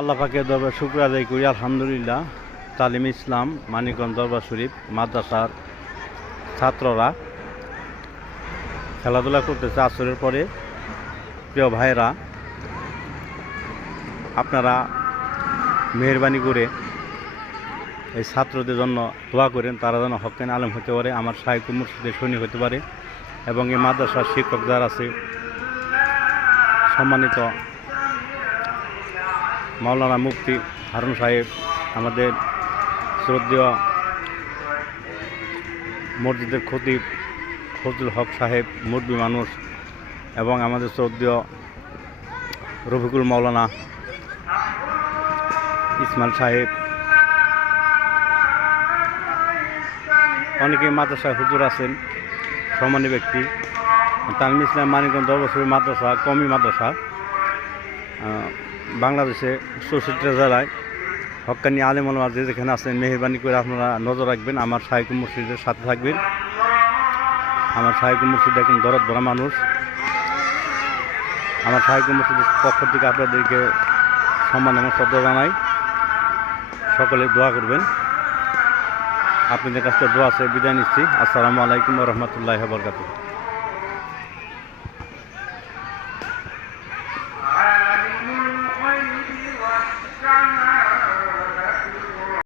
আল্লাহ পাকের দরবার শুকর আদায় করি। আলহামদুলিল্লাহ, তালিম ইসলাম মানিকগঞ্জ দরবার শরীফ মাদ্রাসার ছাত্ররা খেলাধুলা করতেছে আসরের পরে। প্রিয় ভাইরা, আপনারা মেহরবানি করে এই ছাত্রদের জন্য দোয়া করেন, তারা যেন হক্কানি আলেম হতে পারে, আমার শাইখ ও মুর্শিদের সৈনিক হতে পারে। এবং এই মাদ্রাসার শিক্ষক যারা আছে, সম্মানিত মাওলানা মুফতি হারুন সাহেব, আমাদের শ্রদ্ধেয় মসজিদের খতিব ফজলুল হক সাহেব, মুরব্বী মানুষ, এবং আমাদের শ্রদ্ধেয় রফিকুল মাওলানা ইসমাইল সাহেব, অনেকে মাদ্রাসায় হুজুর আছেন, সম্মানীয় ব্যক্তি। তালিম ইসলাম মানিকগঞ্জ দরবার শরীফ মাদ্রাসা কওমি মাদ্রাসা বাংলাদেশে 64 জেলায় হক্কানি আলেম ওলামা যে যেখানে আছেন, মেহরবানি করে আপনারা নজর রাখবেন, আমার শাইখ মুর্শিদের সাথে থাকবেন। আমার শাইখ মুর্শিদ একজন দরদ ভরা মানুষ। আমার শাইখ মুর্শিদের পক্ষ থেকে আপনাদেরকে সম্মান এবং শ্রদ্ধা জানাই। সকলে দোয়া করবেন। আপনাদের কাছে দোয়া আছে, বিদায় নিচ্ছি। আসসালামু আলাইকুম ওয়া রাহমাতুল্লাহি ওয়া বারাকাতুহু।